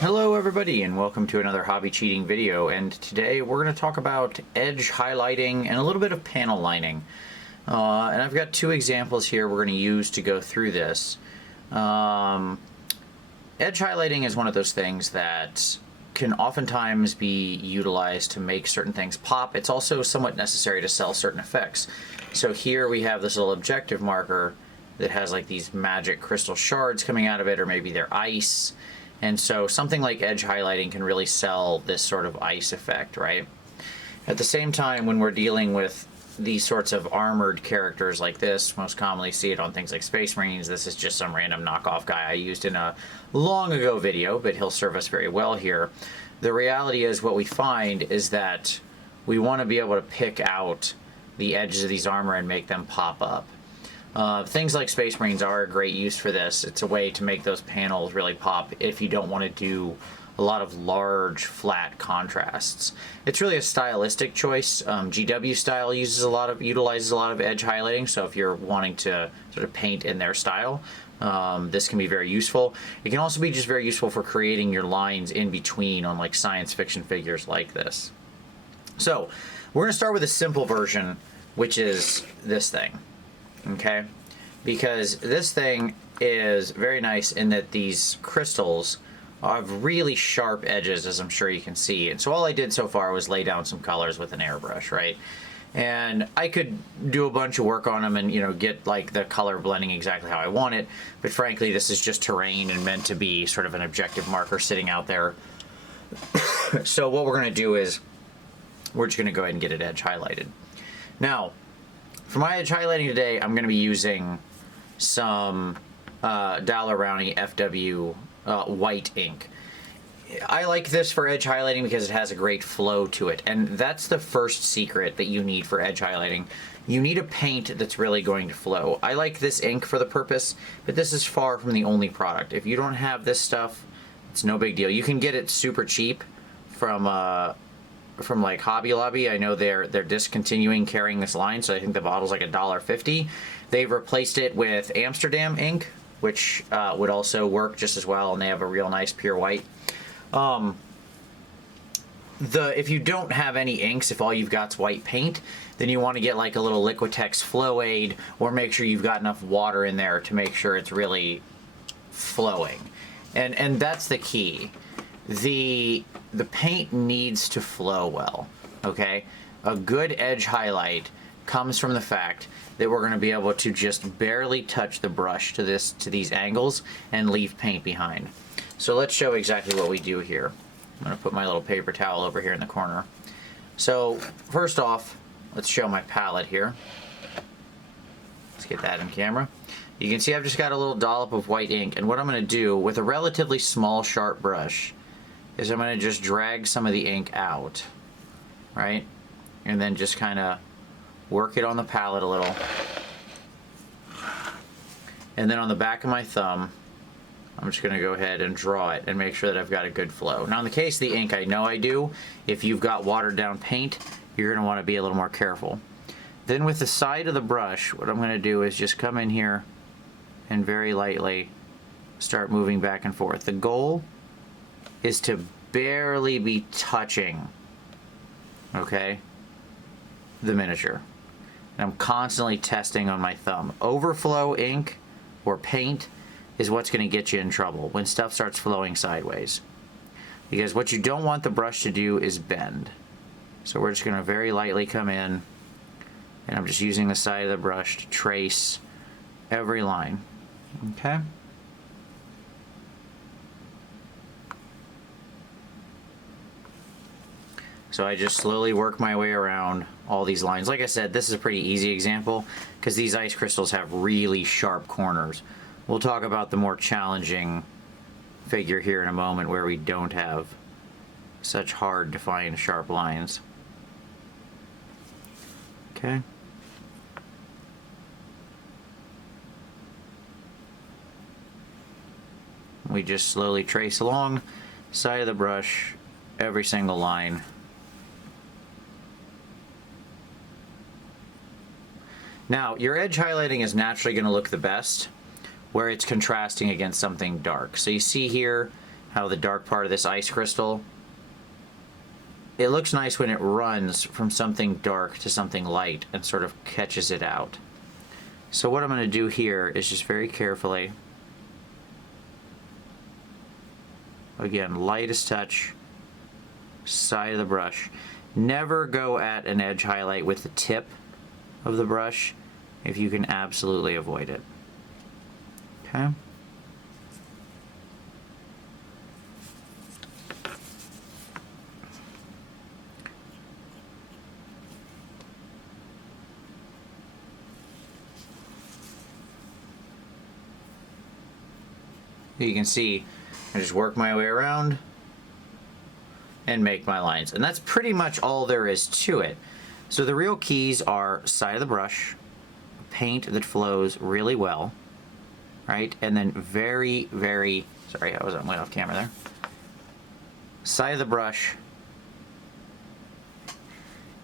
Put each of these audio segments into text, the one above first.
Hello everybody and welcome to another hobby cheating video, and today we're going to talk about edge highlighting and a little bit of panel lining. And I've got two examples here we're going to use to go through this. Edge highlighting is one of those things that can oftentimes be utilized to make certain things pop. It's also somewhat necessary to sell certain effects. So here we have this little objective marker that has like these magic crystal shards coming out of it, or maybe they're ice. And so something like edge highlighting can really sell this sort of ice effect, right? At the same time, when we're dealing with these sorts of armored characters like this, most commonly see it on things like Space Marines. This is just some random knockoff guy I used in a long ago video, but he'll serve us very well here. The reality is, what we find is that we want to be able to pick out the edges of these armor and make them pop up. Things like Space Marines are a great use for this. It's a way to make those panels really pop if you don't want to do a lot of large flat contrasts. It's really a stylistic choice. GW style utilizes a lot of edge highlighting, so if you're wanting to sort of paint in their style, this can be very useful. It can also be just very useful for creating your lines in between on like science fiction figures like this. So we're going to start with a simple version, which is this thing. Okay, because this thing is very nice in that these crystals have really sharp edges, as I'm sure you can see. And so all I did so far was lay down some colors with an airbrush, right? And I could do a bunch of work on them and, you know, get like the color blending exactly how I want it. But frankly, this is just terrain and meant to be sort of an objective marker sitting out there. So what we're going to do is we're just going to go ahead and get it edge highlighted. Now, for my edge highlighting today, I'm going to be using some Daler Rowney FW white ink. I like this for edge highlighting because it has a great flow to it, and that's the first secret that you need for edge highlighting. You need a paint that's really going to flow. I like this ink for the purpose, but this is far from the only product. If you don't have this stuff, it's no big deal. You can get it super cheap from like Hobby Lobby. I know they're discontinuing carrying this line, so I think the bottle's like $1.50. They've replaced it with Amsterdam ink, which would also work just as well, and they have a real nice pure white. If you don't have any inks, if all you've got's white paint, then you want to get like a little Liquitex Flow Aid, or make sure you've got enough water in there to make sure it's really flowing. And that's the key. The paint needs to flow well, okay? A good edge highlight comes from the fact that we're going to be able to just barely touch the brush to these angles and leave paint behind. So let's show exactly what we do here. I'm going to put my little paper towel over here in the corner. So first off, let's show my palette here. Let's get that in camera. You can see I've just got a little dollop of white ink, and what I'm going to do with a relatively small sharp brush is I'm going to just drag some of the ink out, right? And then just kind of work it on the palette a little. And then on the back of my thumb, I'm just going to go ahead and draw it and make sure that I've got a good flow. Now in the case of the ink, I know I do. If you've got watered down paint, you're going to want to be a little more careful. Then with the side of the brush, what I'm going to do is just come in here and very lightly start moving back and forth. The goal is to barely be touching, okay, the miniature. And I'm constantly testing on my thumb. Overflow ink or paint is what's going to get you in trouble when stuff starts flowing sideways. Because what you don't want the brush to do is bend. So we're just going to very lightly come in, and I'm just using the side of the brush to trace every line, okay? So I just slowly work my way around all these lines. Like I said, this is a pretty easy example because these ice crystals have really sharp corners. We'll talk about the more challenging figure here in a moment where we don't have such hard to find sharp lines. Okay. We just slowly trace along the side of the brush every single line. Now, your edge highlighting is naturally going to look the best where it's contrasting against something dark. So you see here how the dark part of this ice crystal, it looks nice when it runs from something dark to something light and sort of catches it out. So what I'm going to do here is just very carefully, again, lightest touch, side of the brush. Never go at an edge highlight with the tip of the brush if you can absolutely avoid it. Okay? You can see I just work my way around and make my lines. And that's pretty much all there is to it. So the real keys are side of the brush, paint that flows really well, right? And then very, sorry, I was way off camera there. Side of the brush,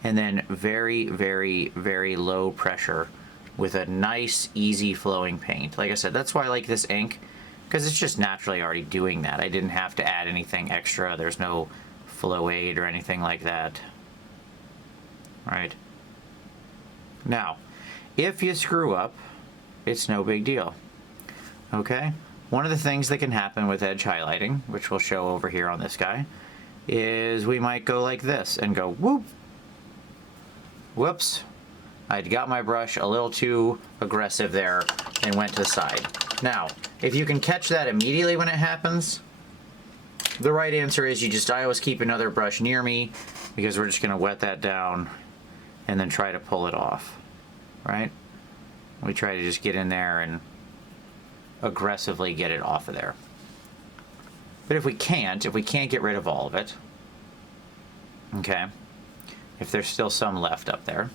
and then very, very low pressure with a nice, easy flowing paint. Like I said, that's why I like this ink, because it's just naturally already doing that. I didn't have to add anything extra. There's no flow aid or anything like that. Right? Now, if you screw up, it's no big deal. Okay? One of the things that can happen with edge highlighting, which we'll show over here on this guy, is we might go like this and go whoop. Whoops. I'd got my brush a little too aggressive there and went to the side. Now, if you can catch that immediately when it happens, the right answer is I always keep another brush near me, because we're just going to wet that down and then try to pull it off, right? We try to just get in there and aggressively get it off of there. But if we can't get rid of all of it, okay, if there's still some left up there,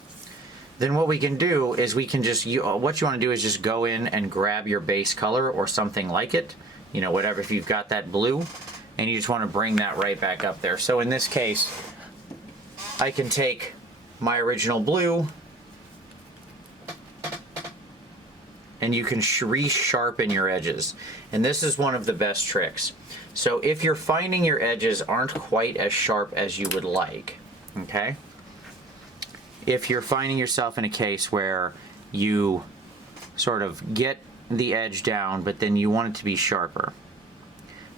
then what we can do is we can just, what you want to do is just go in and grab your base color or something like it, you know, whatever, if you've got that blue, and you just want to bring that right back up there. So in this case, I can take my original blue, and you can resharpen your edges. And this is one of the best tricks. So if you're finding your edges aren't quite as sharp as you would like, okay? If you're finding yourself in a case where you sort of get the edge down, but then you want it to be sharper,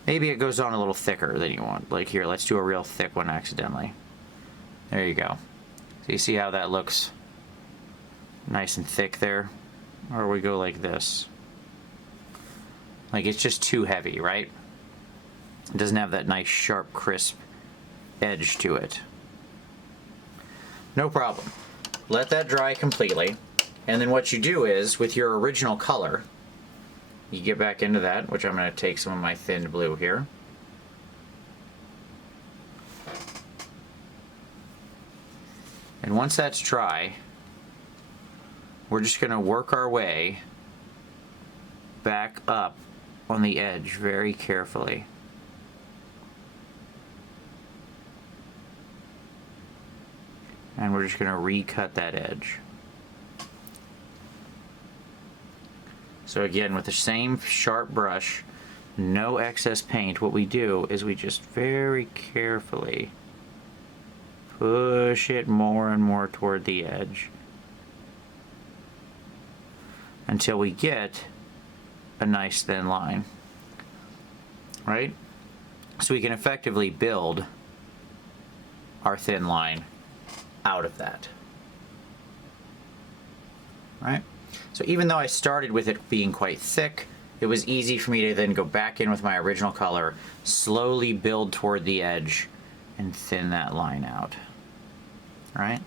maybe it goes on a little thicker than you want. Like here, let's do a real thick one accidentally. There you go. So you see how that looks nice and thick there? Or we go like this. Like it's just too heavy, right? It doesn't have that nice, sharp, crisp edge to it. No problem. Let that dry completely. And then what you do is, with your original color, you get back into that, which I'm going to take some of my thin blue here. And once that's dry, we're just going to work our way back up on the edge very carefully. And we're just going to recut that edge. So again, with the same sharp brush, no excess paint, what we do is we just very carefully push it more and more toward the edge until we get a nice thin line, right? So we can effectively build our thin line out of that, right? So even though I started with it being quite thick, it was easy for me to then go back in with my original color, slowly build toward the edge, and thin that line out, right?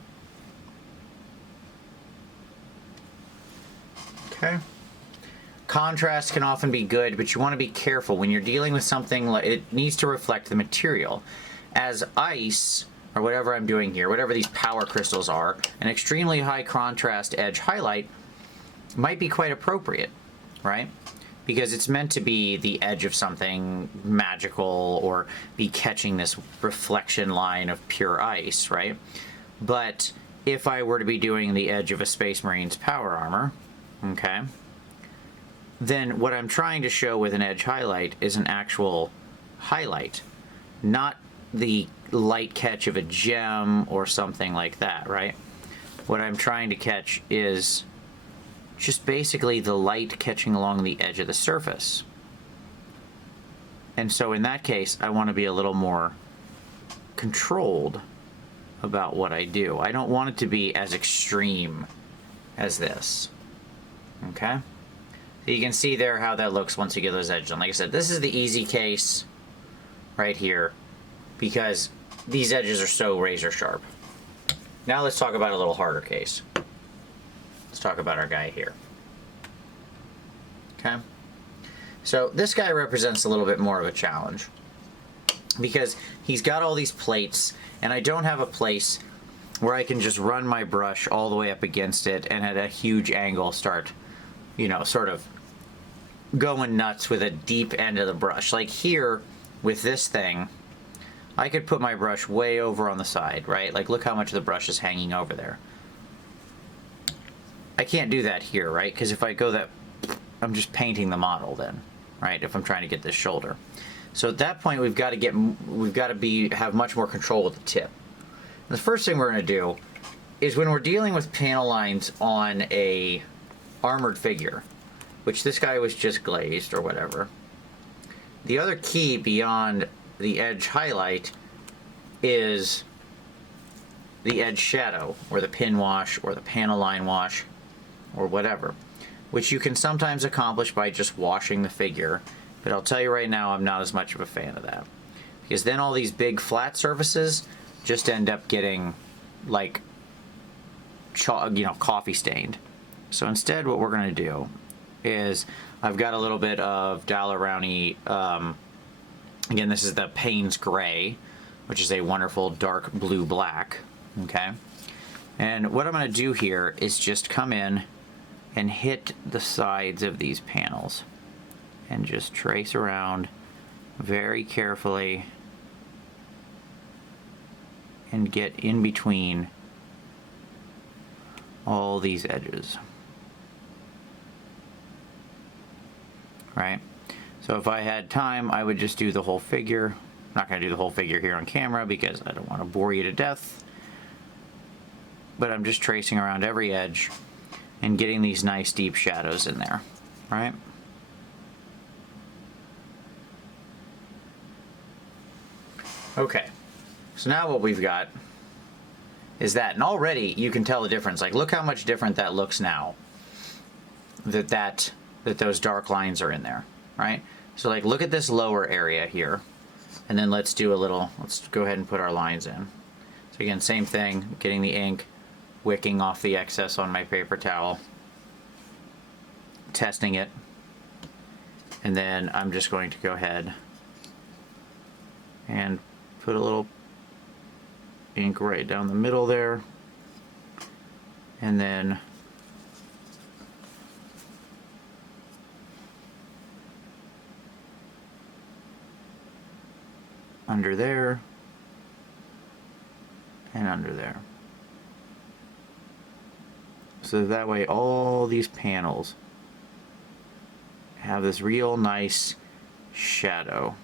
Okay. Contrast can often be good, but you want to be careful when you're dealing with something like it needs to reflect the material. As ice, or whatever I'm doing here, whatever these power crystals are, an extremely high contrast edge highlight might be quite appropriate, right? Because it's meant to be the edge of something magical or be catching this reflection line of pure ice, right? But if I were to be doing the edge of a Space Marine's power armor, okay, then what I'm trying to show with an edge highlight is an actual highlight, not the light catch of a gem or something like that, right? What I'm trying to catch is just basically the light catching along the edge of the surface. And so in that case, I want to be a little more controlled about what I do. I don't want it to be as extreme as this. Okay? So you can see there how that looks once you get those edges on. Like I said, this is the easy case right here because these edges are so razor sharp. Now let's talk about a little harder case. Let's talk about our guy here. Okay? So this guy represents a little bit more of a challenge because he's got all these plates and I don't have a place where I can just run my brush all the way up against it and at a huge angle start, you know, sort of going nuts with a deep end of the brush. Like here with this thing, I could put my brush way over on the side, right? Like look how much of the brush is hanging over there. I can't do that here, right? Because if I go that, I'm just painting the model then, right? If I'm trying to get this shoulder. So at that point, we've got to have much more control with the tip. The first thing we're going to do is when we're dealing with panel lines on a armored figure, which this guy was just glazed or whatever, the other key beyond the edge highlight is the edge shadow or the pin wash or the panel line wash or whatever, which you can sometimes accomplish by just washing the figure. But I'll tell you right now, I'm not as much of a fan of that. Because then all these big flat surfaces just end up getting like, coffee stained. So instead what we're going to do is I've got a little bit of Daler-Rowney, again, this is the Payne's Gray, which is a wonderful dark blue-black, okay? And what I'm going to do here is just come in and hit the sides of these panels and just trace around very carefully and get in between all these edges. Right? So if I had time, I would just do the whole figure. I'm not going to do the whole figure here on camera because I don't want to bore you to death. But I'm just tracing around every edge and getting these nice deep shadows in there. Right? Okay, so now what we've got is that, and already you can tell the difference. Like, look how much different that looks now that those dark lines are in there, right? So like, look at this lower area here, and then let's go ahead and put our lines in. So again, same thing, getting the ink, wicking off the excess on my paper towel, testing it, and then I'm just going to go ahead and put a little ink right down the middle there, and then under there and under there. So that way all these panels have this real nice shadow.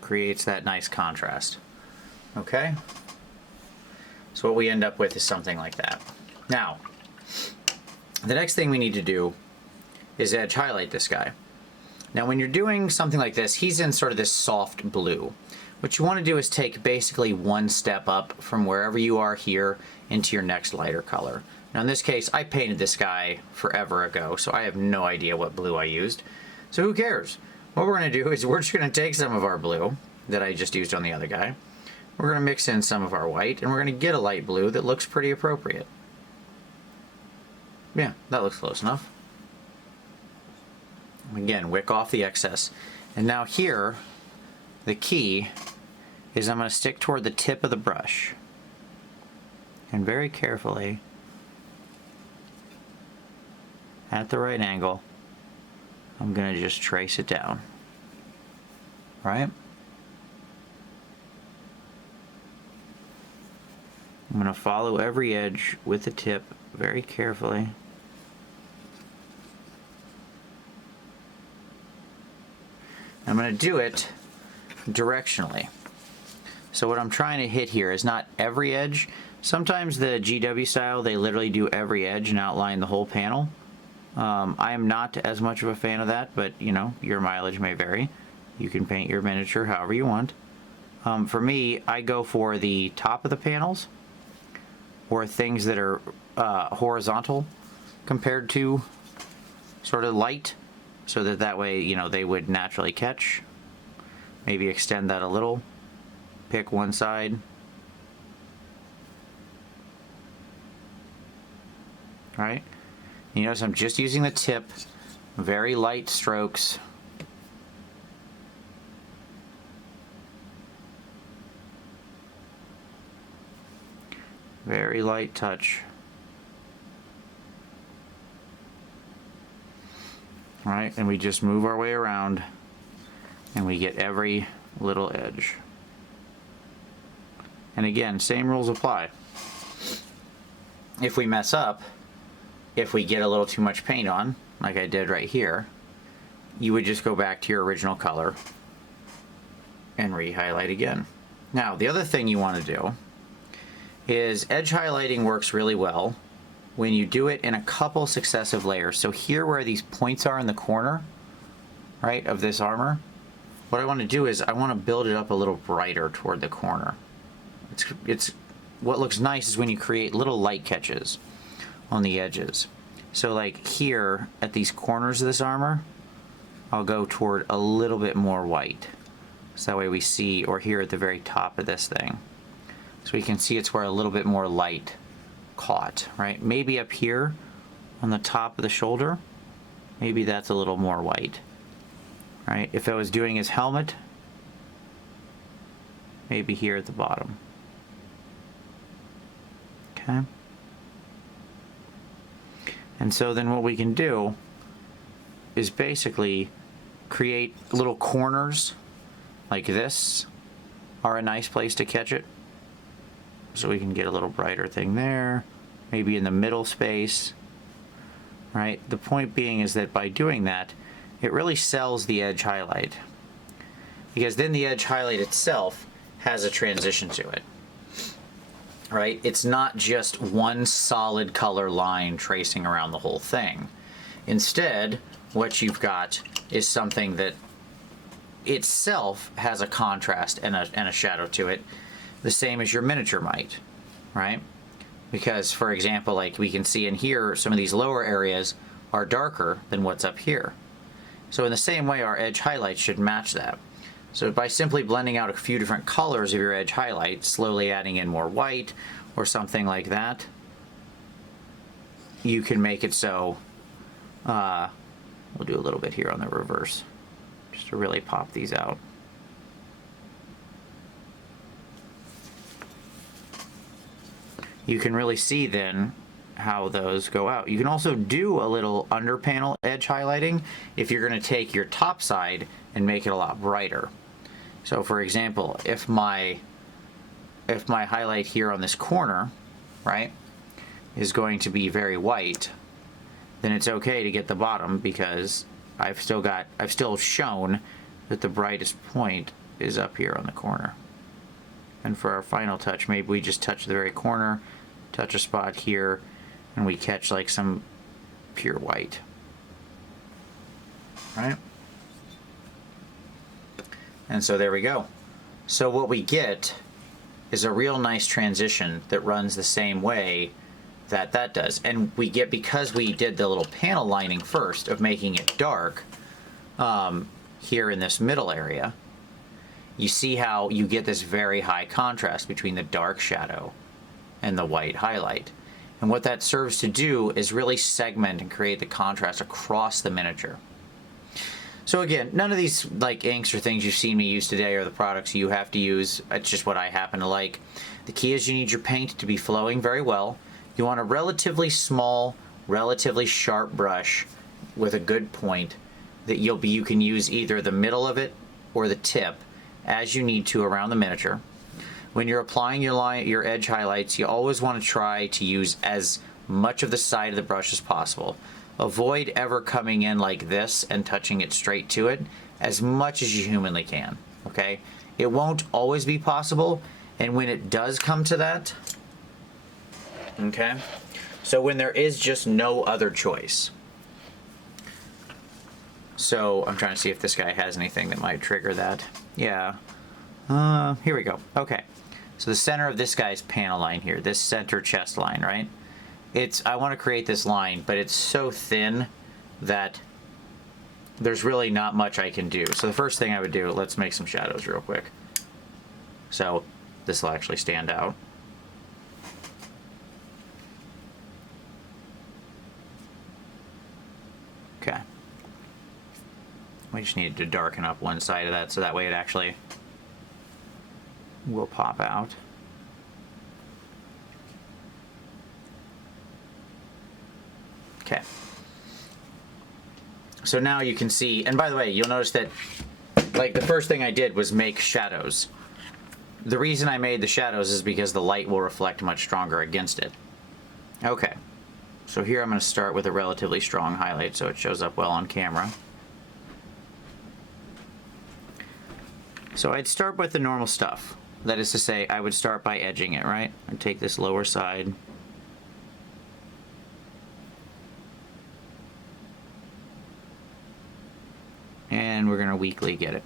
Creates that nice contrast. Okay? So what we end up with is something like that. Now, the next thing we need to do is edge highlight this guy. Now when you're doing something like this, he's in sort of this soft blue. What you want to do is take basically one step up from wherever you are here into your next lighter color. Now in this case, I painted this guy forever ago, so I have no idea what blue I used. So who cares? What we're going to do is we're just going to take some of our blue that I just used on the other guy. We're going to mix in some of our white, and we're going to get a light blue that looks pretty appropriate. Yeah, that looks close enough. Again, wick off the excess. And now here, the key is I'm going to stick toward the tip of the brush. And very carefully, at the right angle, I'm going to just trace it down. Right? I'm going to follow every edge with the tip very carefully. I'm going to do it directionally. So what I'm trying to hit here is not every edge. Sometimes the GW style, they literally do every edge and outline the whole panel. I am not as much of a fan of that, but you know, your mileage may vary. You can paint your miniature however you want. For me, I go for the top of the panels or things that are horizontal compared to sort of light, so that way, you know, they would naturally catch. Maybe extend that a little. Pick one side. All right. You notice I'm just using the tip, very light strokes. Very light touch. All right, and we just move our way around and we get every little edge. And again, same rules apply. If we mess up, if we get a little too much paint on, like I did right here, you would just go back to your original color and re-highlight again. Now, the other thing you want to do is edge highlighting works really well when you do it in a couple successive layers. So here where these points are in the corner, right, of this armor, what I want to do is I want to build it up a little brighter toward the corner. It's what looks nice is when you create little light catches on the edges. So like here at these corners of this armor, I'll go toward a little bit more white. So that way we see, or here at the very top of this thing. So we can see it's where a little bit more light caught, right? Maybe up here on the top of the shoulder, maybe that's a little more white, right? If I was doing his helmet, maybe here at the bottom. Okay. And so then what we can do is basically create little corners like this are a nice place to catch it. So we can get a little brighter thing there, maybe in the middle space, right? The point being is that by doing that, it really sells the edge highlight, because then the edge highlight itself has a transition to it, right? It's not just one solid color line tracing around the whole thing. Instead, what you've got is something that itself has a contrast and a shadow to it, the same as your miniature might, right? Because, for example, like we can see in here, some of these lower areas are darker than what's up here. So in the same way, our edge highlights should match that. So by simply blending out a few different colors of your edge highlight, slowly adding in more white or something like that, you can make it so, we'll do a little bit here on the reverse, just to really pop these out. You can really see then how those go out. You can also do a little under panel edge highlighting if you're going to take your top side and make it a lot brighter. So for example, if my highlight here on this corner, right, is going to be very white, then it's okay to get the bottom, because I've still shown that the brightest point is up here on the corner. And for our final touch, maybe we just touch the very corner, touch a spot here, and we catch like some pure white, right? And so there we go. So what we get is a real nice transition that runs the same way that that does. And we get, because we did the little panel lining first of making it dark here in this middle area, you see how you get this very high contrast between the dark shadow and the white highlight. And what that serves to do is really segment and create the contrast across the miniature. So again, none of these like inks or things you've seen me use today are the products you have to use. It's just what I happen to like. The key is you need your paint to be flowing very well. You want a relatively small, relatively sharp brush with a good point that you can use either the middle of it or the tip as you need to around the miniature. when you're applying your edge highlights, you always want to try to use as much of the side of the brush as possible. Avoid ever coming in like this and touching it straight to it as much as you humanly can, okay? It won't always be possible, and when it does come to that, okay? So when there is just no other choice. So I'm trying to see if this guy has anything that might trigger that. Yeah. Here we go. Okay. So the center of this guy's panel line here, this center chest line, right? I want to create this line, but it's so thin that there's really not much I can do. So the first thing I would do, let's make some shadows real quick. So this will actually stand out. Okay. We just need to darken up one side of that so that way it actually will pop out. Okay. So now you can see, and by the way, you'll notice that like the first thing I did was make shadows. The reason I made the shadows is because the light will reflect much stronger against it. Okay. So here I'm going to start with a relatively strong highlight so it shows up well on camera. So I'd start with the normal stuff. That is to say, I would start by edging it, right? I'd take this lower side. And we're going to weakly get it.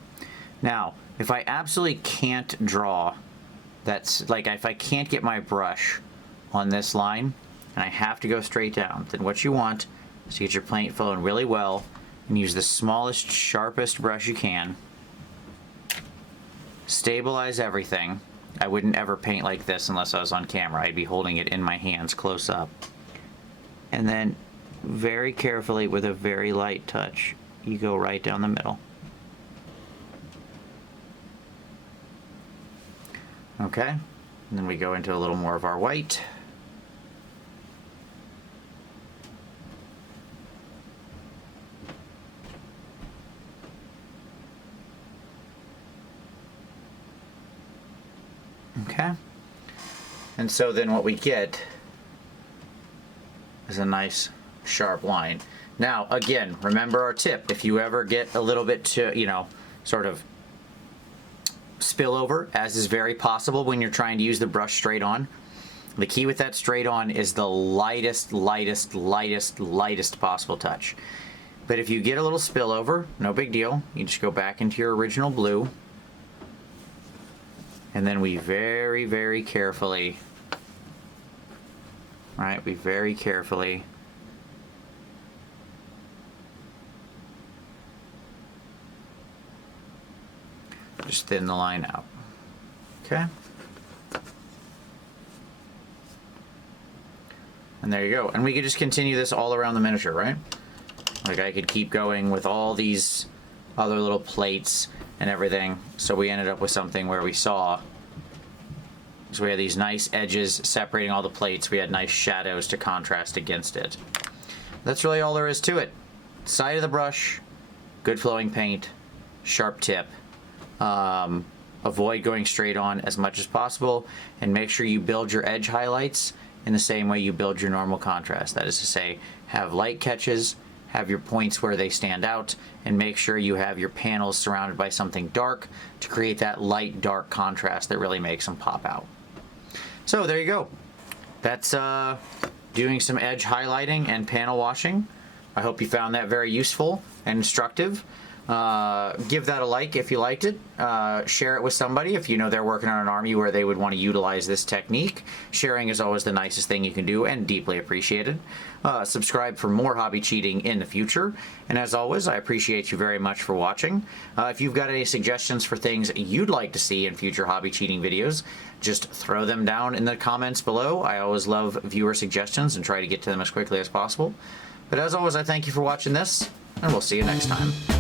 Now, if I absolutely can't draw, that's like if I can't get my brush on this line and I have to go straight down, then what you want is to get your paint flowing really well and use the smallest, sharpest brush you can. Stabilize everything. I wouldn't ever paint like this unless I was on camera. I'd be holding it in my hands close up. And then very carefully with a very light touch, you go right down the middle. Okay, and then we go into a little more of our white. Okay, and so then what we get is a nice sharp line. Now again, remember our tip, if you ever get a little bit to, sort of spillover, as is very possible when you're trying to use the brush straight on, the key with that straight on is the lightest possible touch. But if you get a little spillover, no big deal, you just go back into your original blue. And then we very carefully, right, just thin the line out. Okay. And there you go. And we could just continue this all around the miniature, right? Like I could keep going with all these other little plates and everything. So we ended up with something where we saw, so we had these nice edges separating all the plates. We had nice shadows to contrast against it. That's really all there is to it. Side of the brush, good flowing paint, sharp tip. Avoid going straight on as much as possible, and make sure you build your edge highlights in the same way you build your normal contrast. That is to say, have light catches, have your points where they stand out, and make sure you have your panels surrounded by something dark to create that light dark contrast that really makes them pop out. So there you go. That's doing some edge highlighting and panel washing. I hope you found that very useful and instructive. Give that a like if you liked it. Share it with somebody if you know they're working on an army where they would want to utilize this technique. Sharing is always the nicest thing you can do and deeply appreciated. Subscribe for more hobby cheating in the future. And as always, I appreciate you very much for watching. If you've got any suggestions for things you'd like to see in future hobby cheating videos, just throw them down in the comments below. I always love viewer suggestions and try to get to them as quickly as possible. But as always, I thank you for watching this, and we'll see you next time.